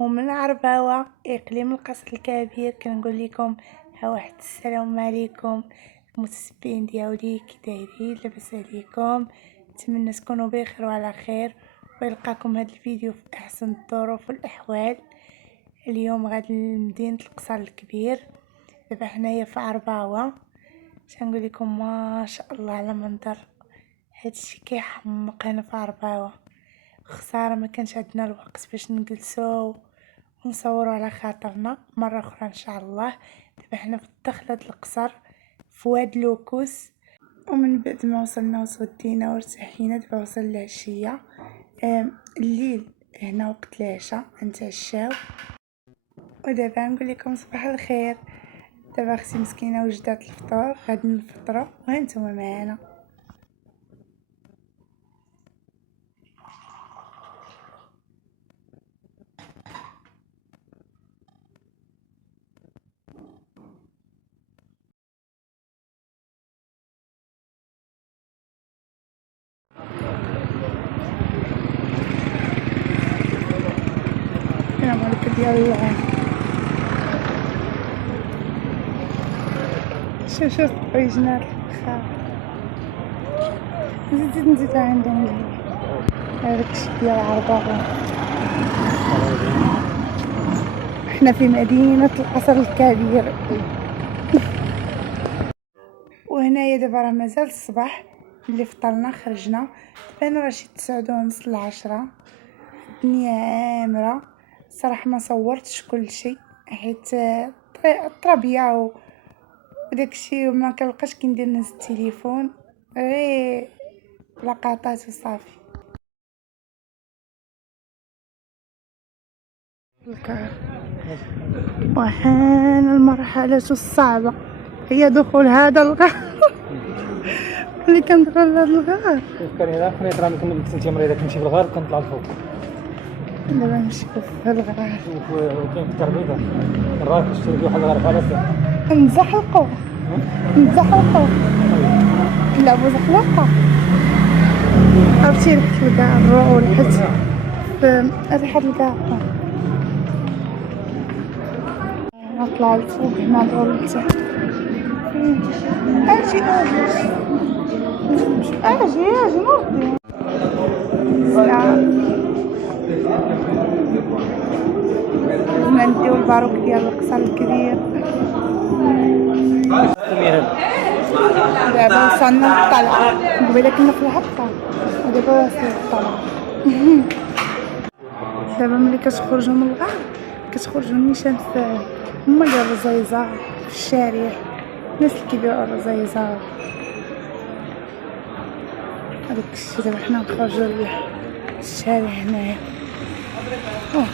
ومن عرباوة إقليم القصر الكبير. كنقول لكم ها واحد السلام عليكم المتتبعين ديالي، كي دايرين؟ لاباس عليكم؟ نتمنى تكونوا بخير وعلى خير ويلقاكم هذا الفيديو في احسن الظروف والأحوال. اليوم غادي لمدينة القصر الكبير، دابا حنايا في عرباوة. شنقول لكم ما شاء الله على منظر، هادشي كيحمق هنا في عرباوة. خساره ما كانش عندنا الوقت باش نجلسو ونصوروا على خاطرنا مره اخرى ان شاء الله. دابا حنا في دخلة القصر في واد لوكوس، ومن بعد ما وصلنا وتغدينا وارتاحينا دابا وصل العشيه. الليل هنا وقت العشاء نتعشاو، ودابا نقول لكم صباح الخير. دابا اختي مسكينه وجدات الفطور، غادي نفطروا وهانتوما معانا. هنا مالك ديال العين، شوف طريقنا الخاء. نزيد عندهم هذاك الشيء ديال عرباوة. احنا في مدينة القصر الكبير، وهنايا دابا راه مازال الصباح. اللي فطرنا خرجنا، دابا راه شي 9:30 ل10. الدنيا عامرة صراحة، ما صورتش كل شيء حيت التربية وداكشي وما كنلقاش كندير نهز التليفون، غير لقطات وصافي. الكار وحان المرحلة الصعبة هي دخول هذا الغار. اللي كندخل لهذا الغار كان هنا حنا راه كنت مريضه كنمشي في الغار كنطلع لفوق. دابا نمشيو في الغار وكاين في التربيده مرات نشتري واحد الغرفه على ساعه نتزحلقو نلعبو زحلقة. عرفتي ريحة الكار وريحة الكار. نطلع لفوق هنا ندور لتحت. اجي نرضي. لازم نديو الباروك ديال القصر الكبير. دابا وصلنا للطلعة، قبيله كنا في الهبطة ودابا واصلين للطلعة. دابا ملي كتخرجوا من الغار كتخرجوا نيشان هما ديال الرزيزة في الشارع، الناس اللي كيبيعوا الرزيزة هذاك الشيء. دابا حنا نخرجوا للشارع هنايا.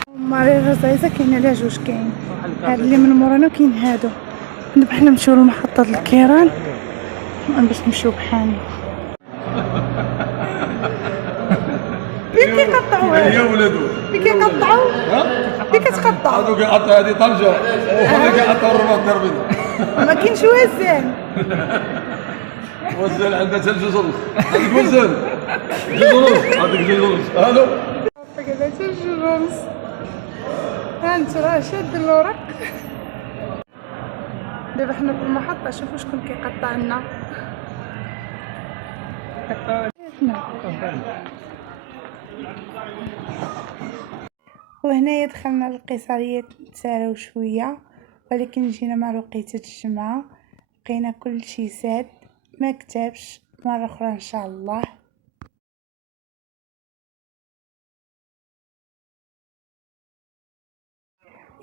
هما الرزيزة كاين على جوج، كاين هاد اللي من مورانا وكاين هادو. دابا حنا نمشيو لمحطة الكيران باش نمشيو بحالنا. فين كيقطعوا هي ولادو فين كيقطعوا فين كتقطعوا هادو كيقطعوا هادي طنجة وهذا كيقطعوا الرباط التربية. ما كاينش وزان. وزان عندها حتى جوج ونص. هذيك وزان جوج ونص، هذيك جوج ونص. هادو هكذا حتى جوج ونص. ها انت راه شاد الورق. دابا حنا في المحطة، شوفوا شكون كيقطع لنا. وهنايا دخلنا للقيصرية نتساراو شويه، ولكن جينا مع وقيته الجمعة لقينا كل شيء ساد ما كتبش. مرة اخرى ان شاء الله.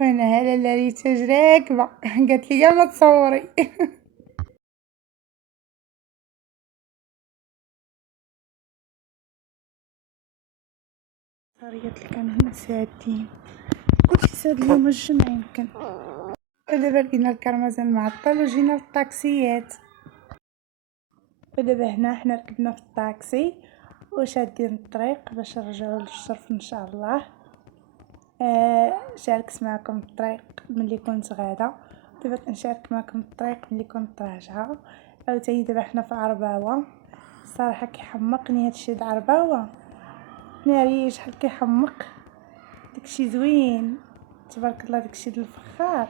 وانا هلا لاريتاج راكبه قالت لي ما تصوري. صاريات اللي كانوا هنا سادين، كلشي ساد اليوم الجمعة يمكن. ودابا لقينا الكرمزان معطل وجينا للطاكسيات. ودابا هنا حنا ركبنا في الطاكسي وشادين الطريق باش نرجعو للشرف ان شاء الله. شاركت معكم الطريق ملي كنت غادا، دابا كنشارك معكم الطريق ملي كنت راجعه. عاوتاني دابا حنا في عرباوة. الصراحه كيحمقني هادشي د عرباوة، ناري شحال كيحمق، داكشي زوين. تبارك الله داكشي ديال الفخار.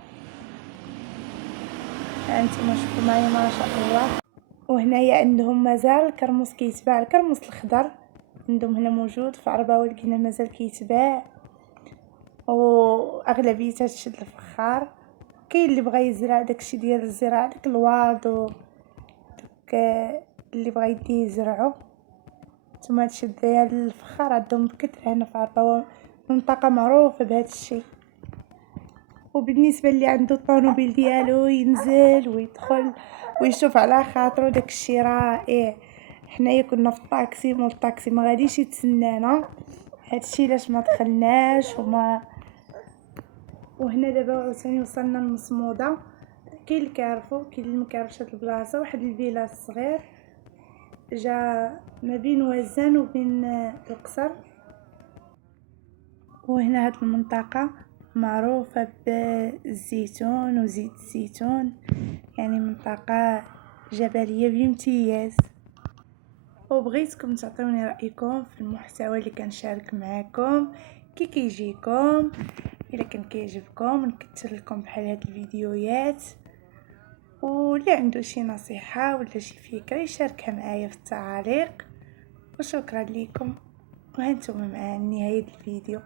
هانتوما شوفوا معايا ما شاء الله. وهنايا عندهم مازال الكرموس كيتباع، الكرموس الخضر عندهم هنا موجود في عرباوي، لقينا مازال كيتباع، واغلبيه هادشي ديال الفخار. كاين اللي بغى يزرع داكشي ديال الزراعه، داك الواد و داك اللي بغى يديه يزرعو. نتوما هادشي ديال الفخار عندهم بكثره هنا في عرباوي، منطقه معروفه بهذا الشيء. وبالنسبه اللي عنده الطوموبيل ديالو ينزل ويدخل ويشوف على خاطرو داكشي رائع. حنايا كنا في الطاكسي، مول الطاكسي ما غاديش يتسنانا، هادشي علاش ما دخلناش. وهنا دابا عاوتاني وصلنا للمصموده. كاين اللي كيعرفوا، كاين اللي ما كيعرفش هاد البلاصه. واحد الفيلا صغير جا ما بين وزان وبين القصر. وهنا هاد المنطقه معروفه بالزيتون وزيت الزيتون، يعني منطقه جبليه بامتياز. وبغيتكم تعطيوني رايكم في المحتوى اللي كنشارك معكم، كي كيجيكم، الا كان كيعجبكم نكثر لكم بحال هاد الفيديوهات. واللي عنده شي نصيحه ولا شي فكره يشاركها معايا في التعاليق. وشكرا لكم، وهانتم معايا نهايه الفيديو.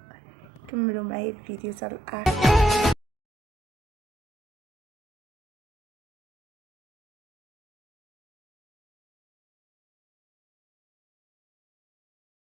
كملوا معايا الفيديو حتى الاخر.